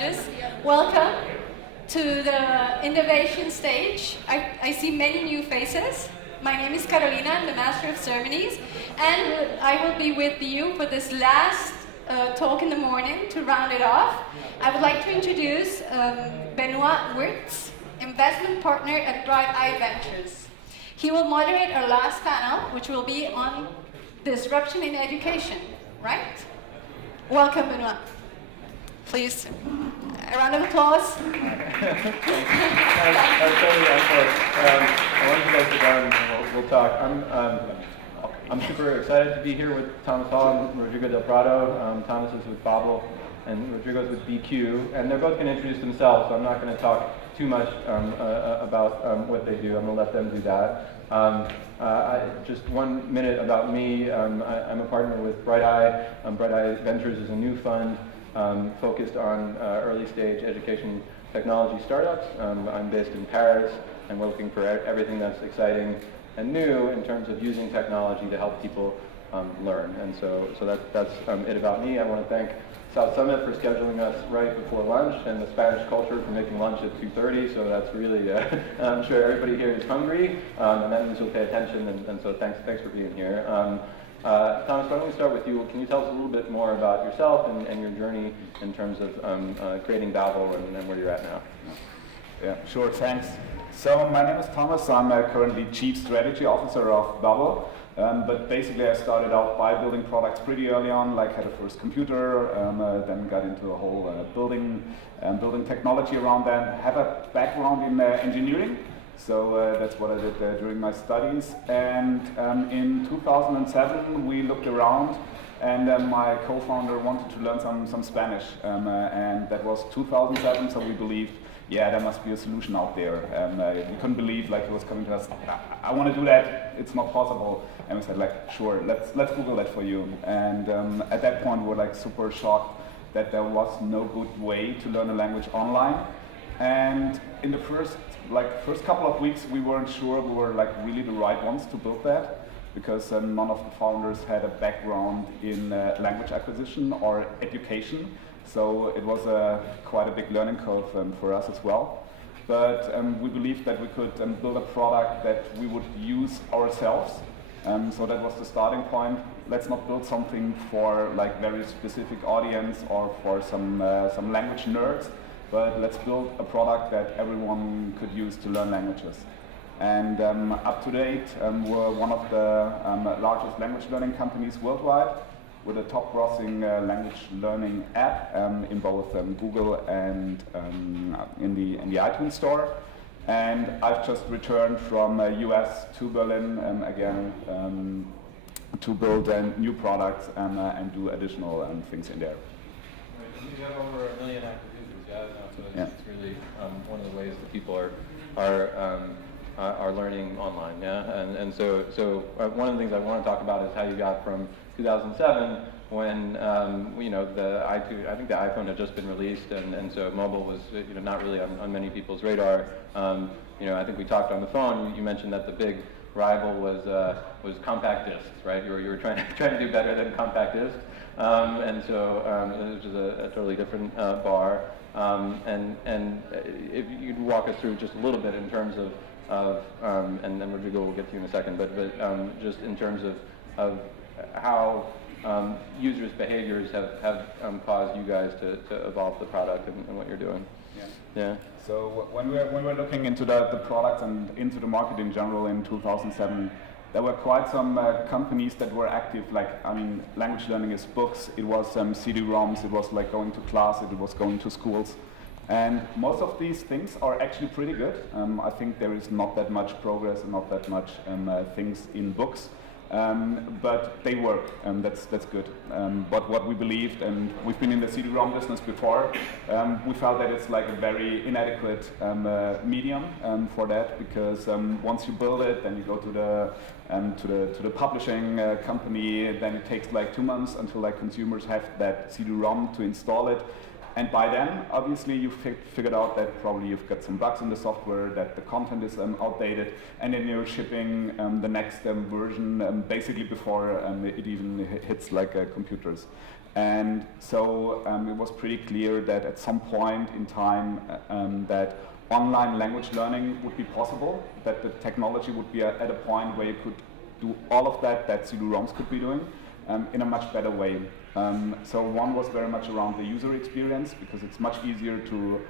languages. Welcome to the innovation stage. I see many new faces. My name is Carolina, I'm the Master of Ceremonies, and I will be with you for this last talk in the morning to round it off. I would like to introduce Benoit Wirtz, investment partner at Bright Eye Ventures. He will moderate our last panel, which will be on disruption in education, right? Welcome, Benoit. Please, a round of applause. I want you guys to go and we'll talk. I'm super excited to be here with Thomas Hall and Rodrigo del Prado. Thomas is with Babel and Rodrigo is with BQ, and they're both going to introduce themselves, so I'm not going to talk too much about what they do. I'm going to let them do that. Just 1 minute about me. I'm a partner with Bright Eye. Bright Eye Ventures is a new fund focused on early stage education technology startups. I'm based in Paris, and we're looking for everything that's exciting and new in terms of using technology to help people learn. And so that's it about me. I want to thank South Summit for scheduling us right before lunch, and the Spanish culture for making lunch at 2:30. So that's really, I'm sure everybody here is hungry, and that means you'll pay attention. And so thanks for being here. Thomas, why don't we start with you? Can you tell us a little bit more about yourself and your journey in terms of creating Babel and where you're at now? Yeah, sure, thanks. So my name is Thomas. I'm currently Chief Strategy Officer of Babel. But basically I started out by building products pretty early on, like had a first computer, then got into the whole building technology around that. Have a background in engineering, so that's what I did during my studies. And in 2007 we looked around, and my co-founder wanted to learn some Spanish, and that was 2007, so we believed, yeah, there must be a solution out there. We couldn't believe like it was coming to us. I want to do that. It's not possible. And we said like, sure, let's Google that for you. And at that point, we were like super shocked that there was no good way to learn a language online. And in the first couple of weeks, we weren't sure we were like really the right ones to build that, because none of the founders had a background in language acquisition or education. So it was quite a big learning curve for us as well. But we believed that we could build a product that we would use ourselves. So that was the starting point. Let's not build something for like very specific audience or for some language nerds, but let's build a product that everyone could use to learn languages. And up to date, we're one of the largest language learning companies worldwide, with a top grossing language learning app in both Google and in the iTunes store. And I've just returned from US to Berlin again to build new products and do additional things in there. You have over 1 million active users, so it's really one of the ways that people are learning online, and so one of the things I want to talk about is how you got from 2007, when I think the iPhone had just been released, and so mobile was not really on many people's radar. I think we talked on the phone. You mentioned that the big rival was compact discs, right? You were trying to do better than compact discs, and so which is a totally different bar. And if you could walk us through just a little bit in terms of and then Rodrigo will get to you in a second, but just in terms of how users' behaviors have caused you guys to evolve the product and what you're doing. Yeah. So when we're looking into the product and into the market in general in 2007, there were quite some companies that were active. Like, I mean, language learning is books. It was CD-ROMs. It was like going to class. It was going to schools. And most of these things are actually pretty good. I think there is not that much progress and not that much things in books. But they work, and that's good. But what we believed, and we've been in the CD-ROM business before, we felt that it's like a very inadequate medium for that, because once you build it, then you go to the publishing company. Then it takes like 2 months until like consumers have that CD-ROM to install it. And by then, obviously, you figured out that probably you've got some bugs in the software, that the content is outdated, and then you're shipping the next version basically before it even hits like computers. And so it was pretty clear that at some point in time that online language learning would be possible, that the technology would be at a point where you could do all of that CD-ROMs could be doing in a much better way. So one was very much around the user experience, because it's much easier to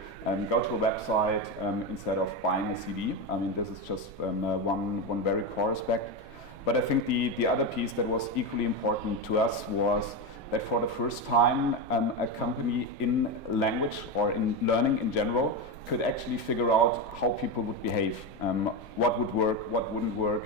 go to a website instead of buying a CD. I mean, this is just one very core aspect. But I think the other piece that was equally important to us was that for the first time, a company in language or in learning in general could actually figure out how people would behave, what would work, what wouldn't work,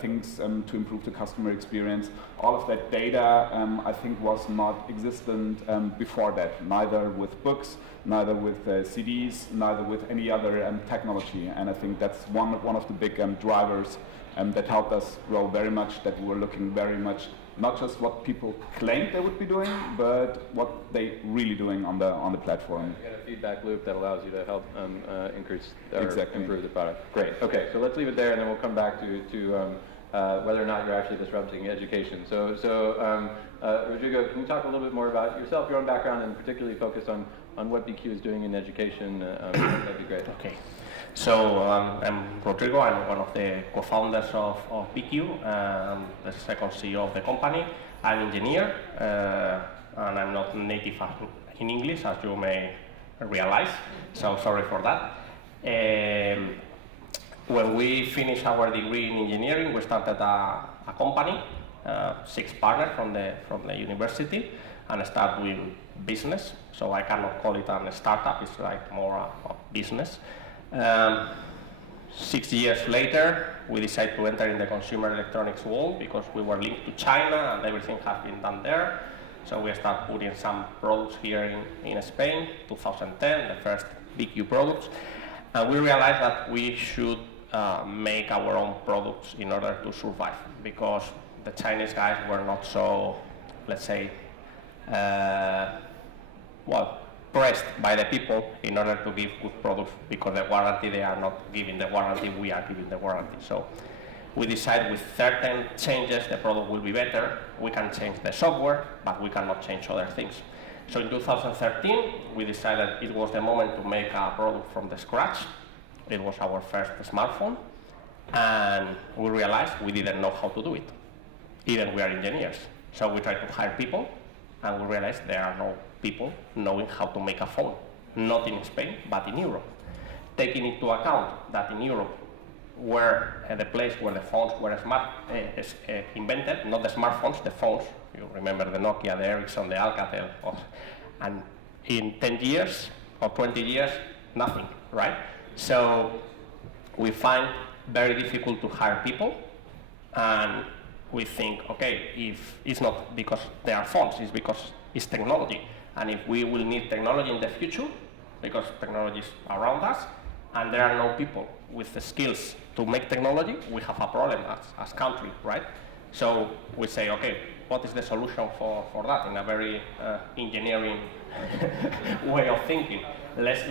things to improve the customer experience. All of that data, I think, was not existent before that, neither with books, neither with CDs, neither with any other technology. And I think that's one of the big drivers that helped us grow very much, that we were looking very much not just what people claimed they would be doing, but what they really doing on the platform. You got a feedback loop that allows you to help increase or Exactly. improve the product. Great. Okay, so let's leave it there, and then we'll come back to whether or not you're actually disrupting education. So Rodrigo, can you talk a little bit more about yourself, your own background, and particularly focus on what BQ is doing in education? That'd be great. Okay. So I'm Rodrigo. I'm one of the co-founders of BQ. I'm the second CEO of the company. I'm an engineer, and I'm not native in English, as you may realize. So sorry for that. When we finished our degree in engineering, we started a company, 6 partners from the university, and started doing business. So I cannot call it a startup. It's like more a business. 6 years later, we decided to enter in the consumer electronics world because we were linked to China and everything has been done there. So we started putting some products here in Spain, 2010, the first BQ products. And we realized that we should make our own products in order to survive, because the Chinese guys were not so, let's say, pressed by the people in order to give good products, because the warranty, they are not giving the warranty, we are giving the warranty. So we decided with certain changes the product will be better. We can change the software, but we cannot change other things. So in 2013, we decided it was the moment to make a product from the scratch. It was our first smartphone, and we realized we didn't know how to do it. Even we are engineers. So we tried to hire people, and we realized there are no people knowing how to make a phone, not in Spain, but in Europe. Taking into account that in Europe, where the place where the phones were invented, not the smartphones, the phones, you remember the Nokia, the Ericsson, the Alcatel, and in 10 years or 20 years, nothing, right? So we find very difficult to hire people, and we think, okay, if it's not because they are phones, it's because it's technology. And if we will need technology in the future, because technology is around us, and there are no people with the skills to make technology, we have a problem as country, right? So we say, okay, what is the solution for that in a very engineering way of thinking? Let's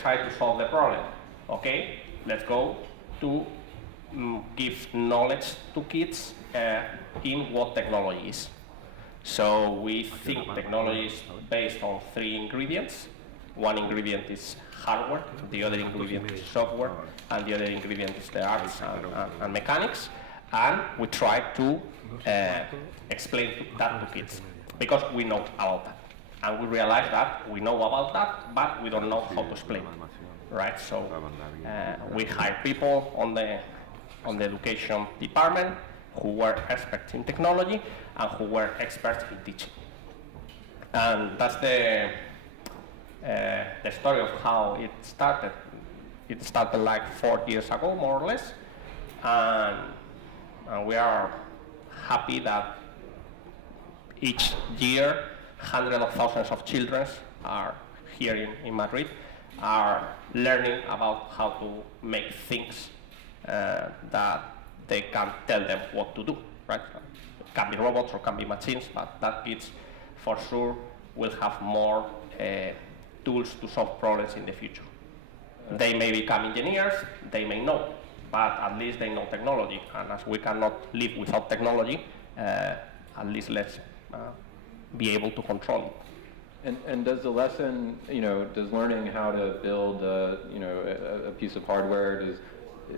try to solve the problem. Okay, let's go to give knowledge to kids in what technology is. So we think technology is based on 3 ingredients. One ingredient is hardware, the other ingredient is software, and the other ingredient is the arts and mechanics. And we try to explain that to kids, because we know about that. And we realize that we know about that, but we don't know how to explain it, right? So we hire people on the education department who were experts in technology and who were experts in teaching. And that's the story of how it started. It started like 4 years ago, more or less, and we are happy that each year hundreds of thousands of children are here in Madrid are learning about how to make things that they can tell them what to do, right? It can be robots or can be machines, but that kids for sure will have more tools to solve problems in the future. They may become engineers, they may not, but at least they know technology. And as we cannot live without technology, at least let's be able to control it. And does the lesson, does learning how to build, a piece of hardware,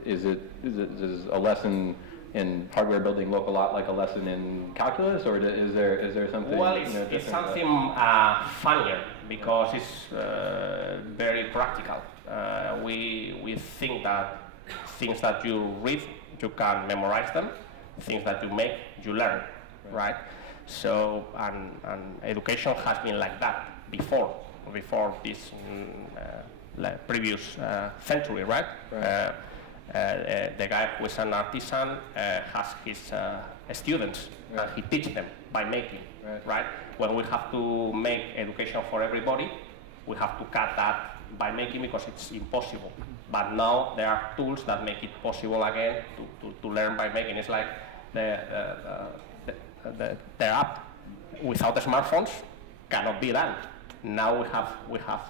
does a lesson in hardware building look a lot like a lesson in calculus, or is there something? Well, it's something funnier because it's very practical. We think that things that you read, you can memorize them. Things that you make, you learn, right? So, and education has been like that before this previous century, right? The guy who is an artisan has his students, and he teaches them by making, right? When we have to make education for everybody, we have to cut that by making because it's impossible. But now there are tools that make it possible again to learn by making. It's like the app without the smartphones cannot be done. Now we have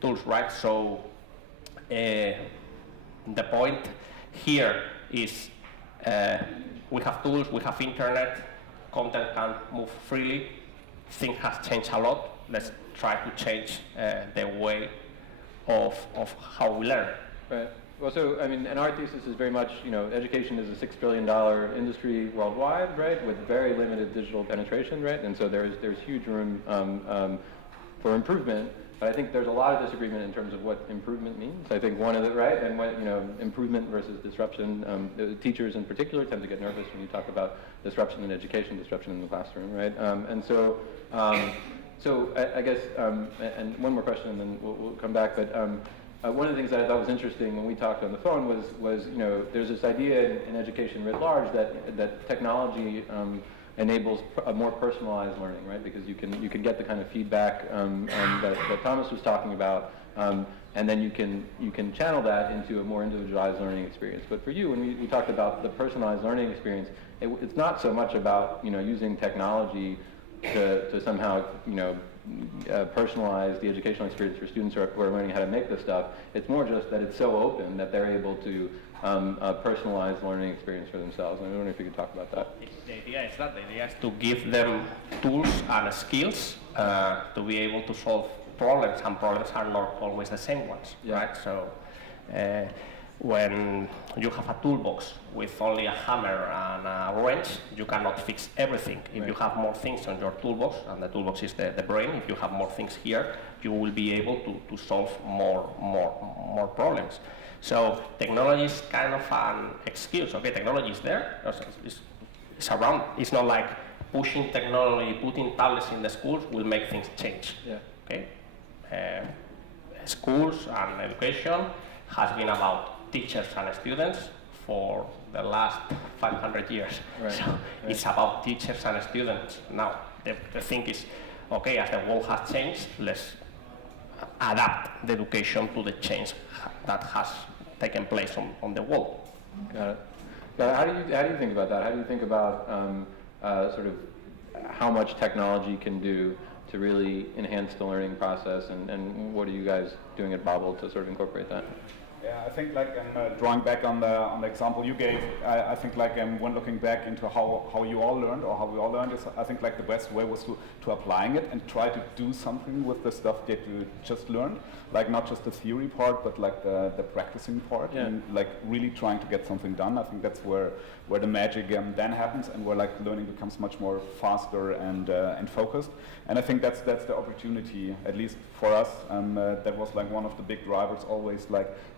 tools, right? So the point here is we have tools, we have internet, content can move freely. Things have changed a lot. Let's try to change the way of how we learn. Right. Well, so, and our thesis is very much, education is a $6 billion industry worldwide, right, with very limited digital penetration, right, and so there's huge room for improvement, but I think there's a lot of disagreement in terms of what improvement means. I think one of the, right, and what, improvement versus disruption, teachers in particular tend to get nervous when you talk about disruption in education, disruption in the classroom, right, and so, I guess, and one more question and then we'll come back, but one of the things that I thought was interesting when we talked on the phone was there's this idea in education writ large that technology enables a more personalized learning, right? Because you can get the kind of feedback that Thomas was talking about, and then you can channel that into a more individualized learning experience. But for you, when we talked about the personalized learning experience, it's not so much about using technology to somehow personalize the educational experience for students who are learning how to make this stuff. It's more just that it's so open that they're able to personalize learning experience for themselves. I don't know if you could talk about that. The idea is that. The idea is to give them tools and skills to be able to solve problems, and problems are not always the same ones, right? So when you have a toolbox with only a hammer and a wrench, you cannot fix everything. If you have more things on your toolbox, and the toolbox is the brain, if you have more things here, you will be able to solve more problems. So technology is kind of an excuse. Okay, technology is there, it's around. It's not like pushing technology, putting tablets in the schools will make things change. Yeah. Okay, schools and education has been about teachers and students for the last 500 years. Right. So it's about teachers and students. Now, the thing is, okay, as the world has changed, let's adapt the education to the change that has taken place on the world. Got it. How do you think about that? How do you think about sort of how much technology can do to really enhance the learning process, and what are you guys doing at Babel to sort of incorporate that? Yeah, I think drawing back on the example you gave, I think when looking back into how you all learned or how we all learned, I think the best way was to applying it and try to do something with the stuff that you just learned, not just the theory part, but the practicing part, and really trying to get something done. I think that's where the magic then happens, and where learning becomes much more faster and focused. And I think that's the opportunity, at least for us. That was one of the big drivers. Always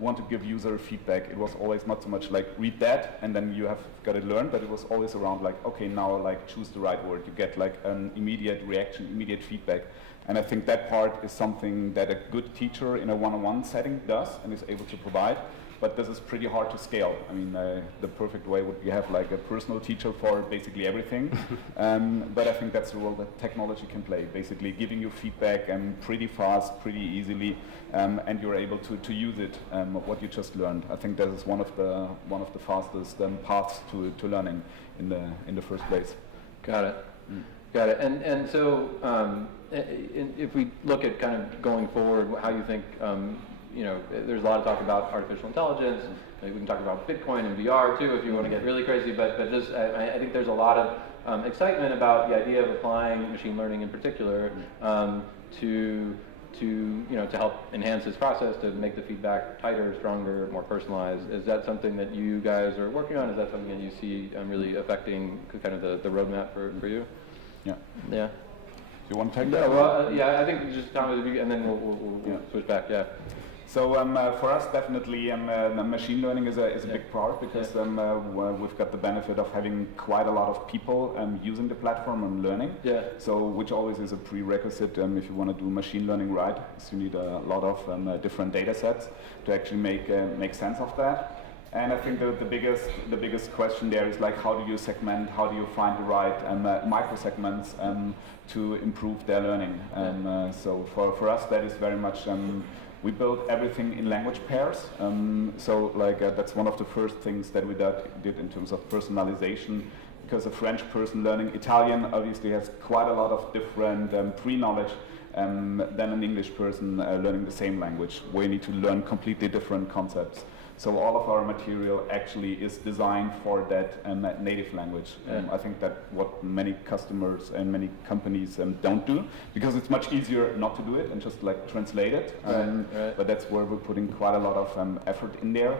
want to give user feedback. It was always not so much read that and then you have got it learned, but it was always around okay, now choose the right word. You get an immediate reaction, immediate feedback. And I think that part is something that a good teacher in a one-on-one setting does and is able to provide. But this is pretty hard to scale. I mean, the perfect way would be have a personal teacher for basically everything. But I think that's the role that technology can play, basically giving you feedback pretty fast, pretty easily, and you're able to use it, what you just learned. I think that is one of the fastest paths to learning in the first place. Got it. Got it. And so if we look at kind of going forward, how you think, there's a lot of talk about artificial intelligence. We can talk about Bitcoin and VR too if you want to get really crazy, but just I think there's a lot of excitement about the idea of applying machine learning in particular to help enhance this process, to make the feedback tighter, stronger, more personalized. Is that something that you guys are working on? Is that something that you see really affecting kind of the roadmap for you? Yeah. Yeah. Do you want to take that? Yeah, well, yeah, I think just Thomas, and then we'll switch back. Yeah. So for us, definitely, machine learning is a big part because we've got the benefit of having quite a lot of people using the platform and learning. Yeah. So which always is a prerequisite if you want to do machine learning right. So you need a lot of different data sets to actually make sense of that. And I think the biggest question there is like, how do you segment? How do you find the right micro segments to improve their learning? So for us, that is very much. We built everything in language pairs, so that's one of the first things that we did in terms of personalization, because a French person learning Italian obviously has quite a lot of different pre-knowledge than an English person learning the same language, where you need to learn completely different concepts. So all of our material actually is designed for that native language. I think that what many customers and many companies don't do, because it's much easier not to do it and just like translate it. Right. But that's where we're putting quite a lot of effort in there.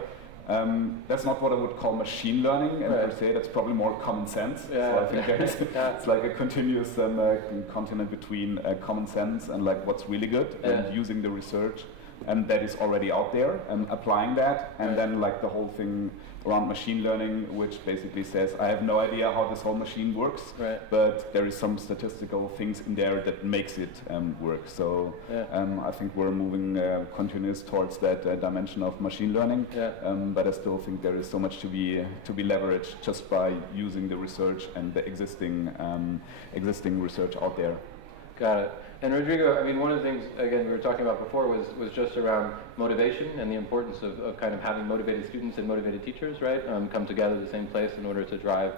That's not what I would call machine learning per se. That's probably more common sense. So I think it's like a continuous continent between common sense and like what's really good and using the research and that is already out there and applying that, and then like the whole thing around machine learning, which basically says I have no idea how this whole machine works, but there is some statistical things in there that makes it work. So I think we're moving continuous towards that dimension of machine learning, but I still think there is so much to be leveraged just by using the research and the existing research out there. Got it. And Rodrigo, I mean, one of the things, again, we were talking about before was just around motivation and the importance of kind of having motivated students and motivated teachers, right, come together at the same place in order to drive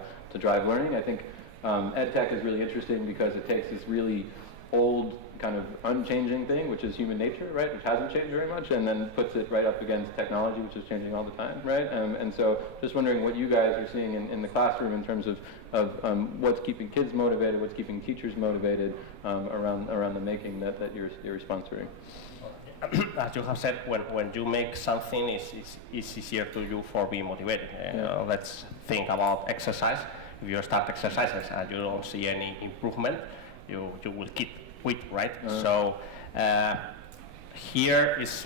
learning. I think EdTech is really interesting because it takes this really old kind of unchanging thing, which is human nature, right, which hasn't changed very much, and then puts it right up against technology, which is changing all the time, right? And so just wondering what you guys are seeing in the classroom in terms of what's keeping kids motivated, what's keeping teachers motivated around the making that you're sponsoring. As you have said, when you make something, it's easier to you for being motivated. Let's think about exercise. If you start exercises and you don't see any improvement, you will quit, right? So here is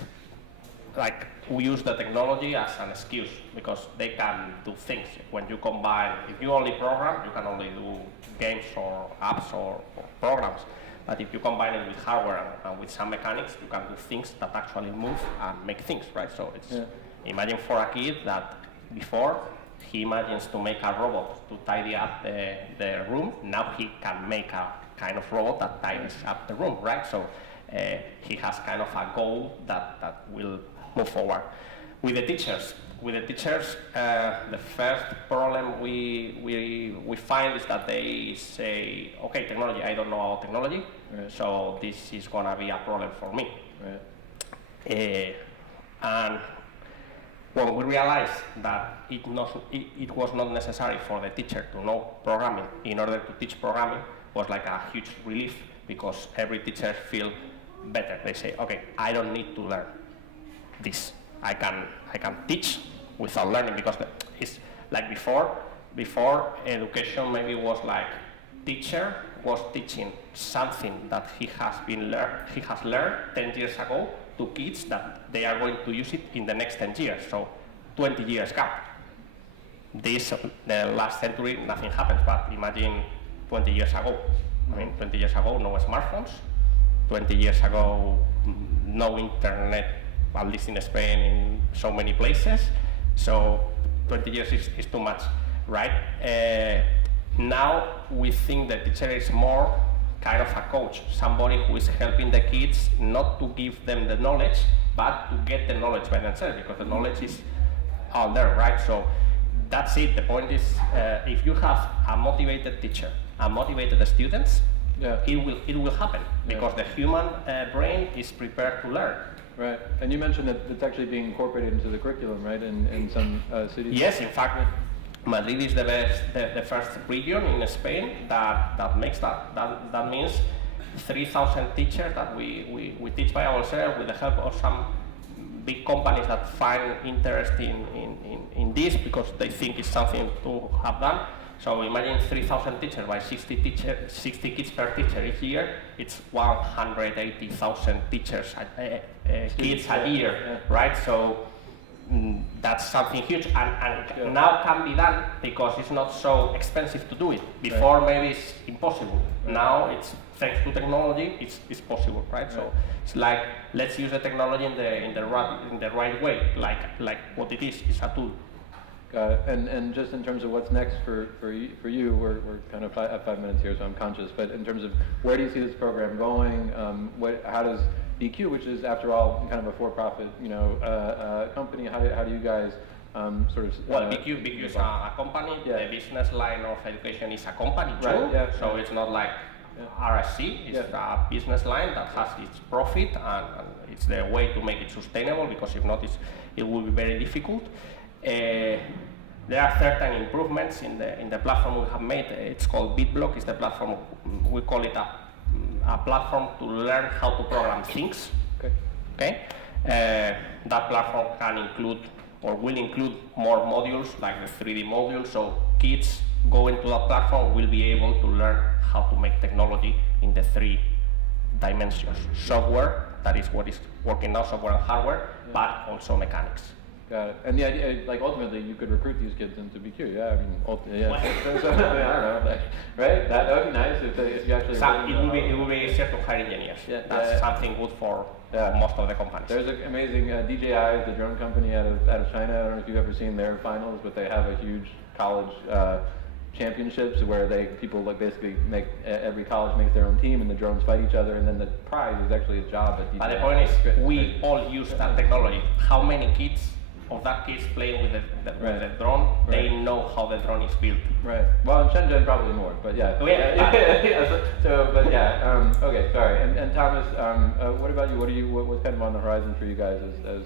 like we use the technology as an excuse because they can do things. When you combine, if you only program, you can only do games or apps or programs. But if you combine it with hardware and with some mechanics, you can do things that actually move and make things, right? So it's imagine for a kid that before he imagines to make a robot to tidy up the room. Now he can make a kind of robot that tidies up the room, right? So he has kind of a goal that will move forward. With the teachers, the first problem we find is that they say, okay, technology, I don't know about technology, so this is gonna be a problem for me. And when we realized that it was not necessary for the teacher to know programming in order to teach programming, was like a huge relief because every teacher feels better. They say, okay, I don't need to learn this. I can teach without learning because it's like before education maybe was like teacher was teaching something that he has learned 10 years ago to kids that they are going to use it in the next 10 years. So 20 years gap. The last century nothing happens, but imagine 20 years ago. I mean, 20 years ago, no smartphones. 20 years ago, no internet, at least in Spain, in so many places. So 20 years is too much, right? Now we think the teacher is more kind of a coach, somebody who is helping the kids not to give them the knowledge, but to get the knowledge by themselves, because the knowledge is out there, right? So that's it. The point is, if you have a motivated teacher and motivated the students, Yeah. it will happen because the human brain is prepared to learn. Right. And you mentioned that it's actually being incorporated into the curriculum, right? In some cities. Yes, in fact, Madrid is the first region in Spain that makes that. That means 3,000 teachers that we teach by ourselves with the help of some big companies that find interest in this because they think it's something to have done. So imagine 3,000 teachers by 60 kids per teacher each year. It's 180,000 teachers, kids a year, right? So that's something huge, and now can be done because it's not so expensive to do it. Before maybe it's impossible. Now it's thanks to technology, it's possible, right? So it's like let's use the technology in the right way, like what it is. It's a tool. Got it. And just in terms of what's next for you, we're kind of at 5 minutes here, so I'm conscious. But in terms of where do you see this program going? How does BQ, which is after all kind of a for-profit, company, how do you guys sort of? Well, BQ is a company. Yeah. The business line of education is a company too. Right, yeah. So it's not like RSC. It's a business line that has its profit, and it's the way to make it sustainable. Because if not, it will be very difficult. There are certain improvements in the platform we have made. It's called BitBlock. It's the platform. We call it a platform to learn how to program things. Okay. That platform can include or will include more modules like the 3D module. So kids going to that platform will be able to learn how to make technology in the 3 dimensions: software, that is what is working now, software and hardware, but also mechanics. Got it. And the idea, like ultimately, you could recruit these kids into BQ. Yeah, I mean, yeah. So, I don't know, right? That would be nice if you actually. It will be easier to hire engineers. Yeah, That's something good for most of the companies. There's an amazing DJI, the drone company out of China. I don't know if you've ever seen their finals, but they have a huge college championships where people like basically make every college makes their own team and the drones fight each other, and then the prize is actually a job at DJI. But the point is, we all use that technology. How many kids playing with the drone, they know how the drone is built. Right. Well, in Shenzhen probably more, but yeah. Okay. Sorry. And Thomas, what about you? What's kind of on the horizon for you guys as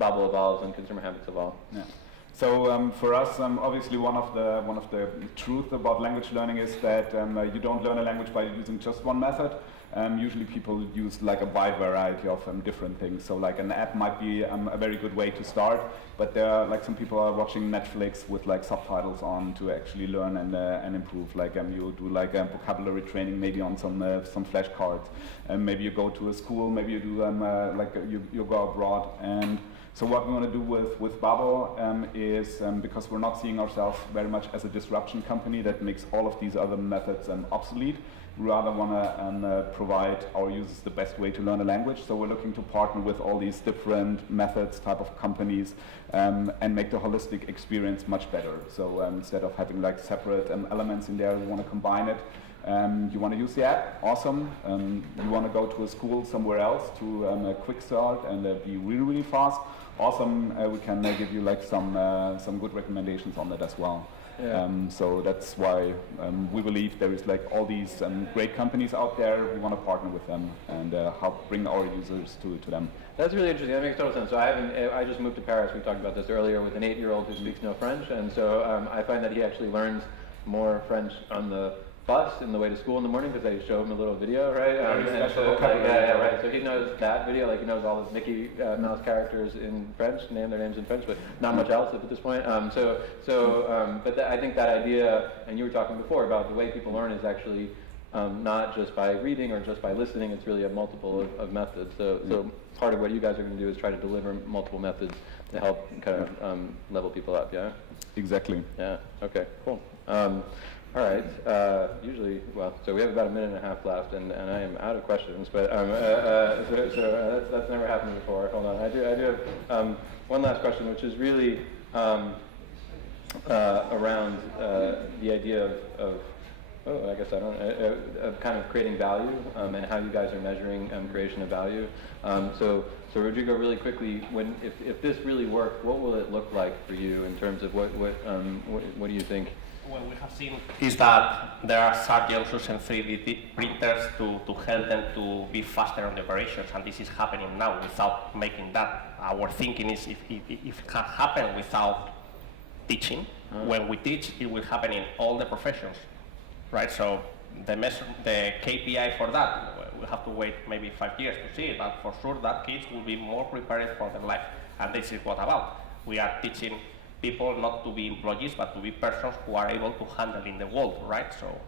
Babel evolves and consumer habits evolve? Yeah. So for us, obviously one of the truth about language learning is that you don't learn a language by using just one method. Usually people use like a wide variety of different things. So like an app might be a very good way to start, but there are like some people are watching Netflix with like subtitles on to actually learn and improve. Like you do like vocabulary training maybe on some flashcards, and maybe you go to a school, maybe you do you go abroad. And so what we want to do with Babel is, because we're not seeing ourselves very much as a disruption company that makes all of these other methods obsolete, we rather want to provide our users the best way to learn a language. So we're looking to partner with all these different methods, type of companies, and make the holistic experience much better. So instead of having like separate elements in there, we want to combine it. You want to use the app? Awesome. You want to go to a school somewhere else to a quick start and be really, really fast? Awesome. We can give you like some good recommendations on that as well. Yeah. So that's why we believe there is like all these great companies out there. We want to partner with them and help bring our users to them. That's really interesting. That makes total sense. So I just moved to Paris. We talked about this earlier with an 8-year-old who speaks no French, and so I find that he actually learns more French on the bus in the way to school in the morning because they show him a little video, right? Right. So he knows that video, like he knows all the Mickey Mouse characters in French, name their names in French, but not much else at this point. But I think that idea, and you were talking before about the way people learn is actually not just by reading or just by listening. It's really a multiple of methods. So part of what you guys are going to do is try to deliver multiple methods to help kind of level people up. Yeah. Exactly. Yeah. Okay. Cool. All right. So we have about a minute and a half left, and I am out of questions. But that's never happened before. Hold on. I do have one last question, which is really around the idea of kind of creating value and how you guys are measuring creation of value. So Rodrigo, really quickly, if this really worked, what will it look like for you in terms of what do you think what we have seen is that there are surgeons using 3D printers to help them to be faster on the operations, and this is happening now without making that. Our thinking is if it can happen without teaching, when we teach, it will happen in all the professions, right? So the KPI for that, we have to wait maybe 5 years to see it, but for sure that kids will be more prepared for their life, and this is what about. We are teaching people not to be employees, but to be persons who are able to handle in the world, right? So.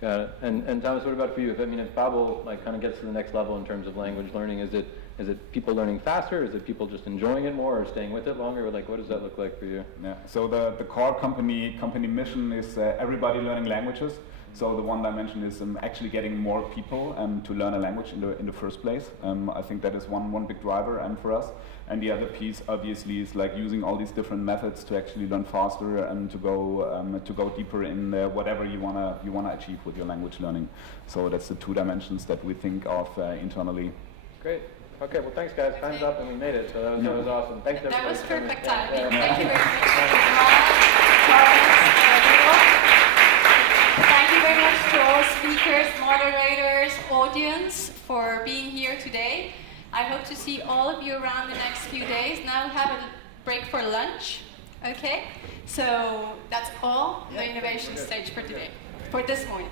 Got it. And Thomas, what about for you? I mean, if Babel like kind of gets to the next level in terms of language learning, is it people learning faster? Is it people just enjoying it more or staying with it longer? Or like, what does that look like for you? Yeah. So the core company mission is everybody learning languages. So the one dimension is actually getting more people to learn a language in the first place. I think that is one big driver for us. And the other piece obviously is like using all these different methods to actually learn faster and to go deeper in whatever you wanna achieve with your language learning. So that's the two dimensions that we think of internally. Great. Okay. Well, thanks, guys. Time's up, and we made it. So that was awesome. Thanks, everybody. That was for coming. perfect timing. Yeah. Thank you very much, Thank you very much to all speakers, moderators, audience for being here today. I hope to see all of you around the next few days. Now we have a break for lunch, okay? So that's all the innovation stage for today, for this morning.